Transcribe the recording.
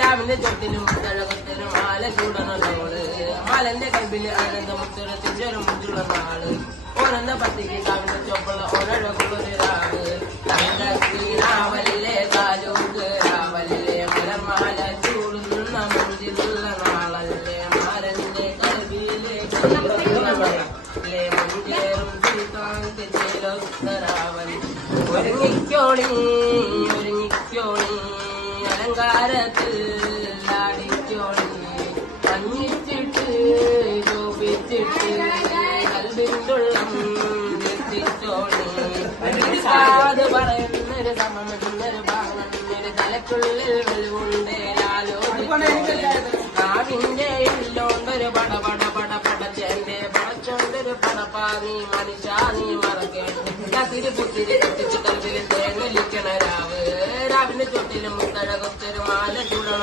രാവിലെ ചൊട്ടിലും മുത്തഴകത്തിനും മാല ചൂടണോള് മാലന്റെ കൽബില് ആനന്ദമുത്തരത്തിന്റെ ഒരു മുഞ്ചുള്ള നാള് ഓരെന്ന പത്തിക്ക് കാവിന്റെ ചൊപ്പള ഒരഴകുള്ളൊരു രാവ് ശ്രീരാവല്ലേ താലൂക്ക് രാവല്ലേ മലമാല ചൂടുന്ന മുഞ്ചിലുള്ള നാളല്ലേ മാരന്റെ കൽബിലെ മുഞ്ചേറും സുൽത്താൻ ഒരുങ്ങിക്കോണി ഒരുങ്ങിക്കോണി അലങ്കാരത്തിൽ ആടിക്കോണി മഞ്ഞിച്ചിട്ട് ചോപ്പിച്ചിട്ട് കൽവിന്തുള്ളം എത്തിച്ചോണി അത് പറയുന്നൊരു സമമെന്നൊരു ഭാഗം ഒരു തലക്കുള്ളിൽ വെളുണ്ടേ ആവിന്റെ ഇല്ലോണ്ടൊരു പട പട പട പടച്ചേന്റെ പടച്ചോണ്ടൊരു പടപ്പാനി മനുഷ്യ നീ മറക്കേണ്ട തിരി പുത്തിരി കത്തിച്ച് കൽവിൽ തേങ്ങലിക്കണ രാവ് രാവിലെ ചൊട്ടിലും മുത്തഴകൊത്തൊരു മാല ചൂടണ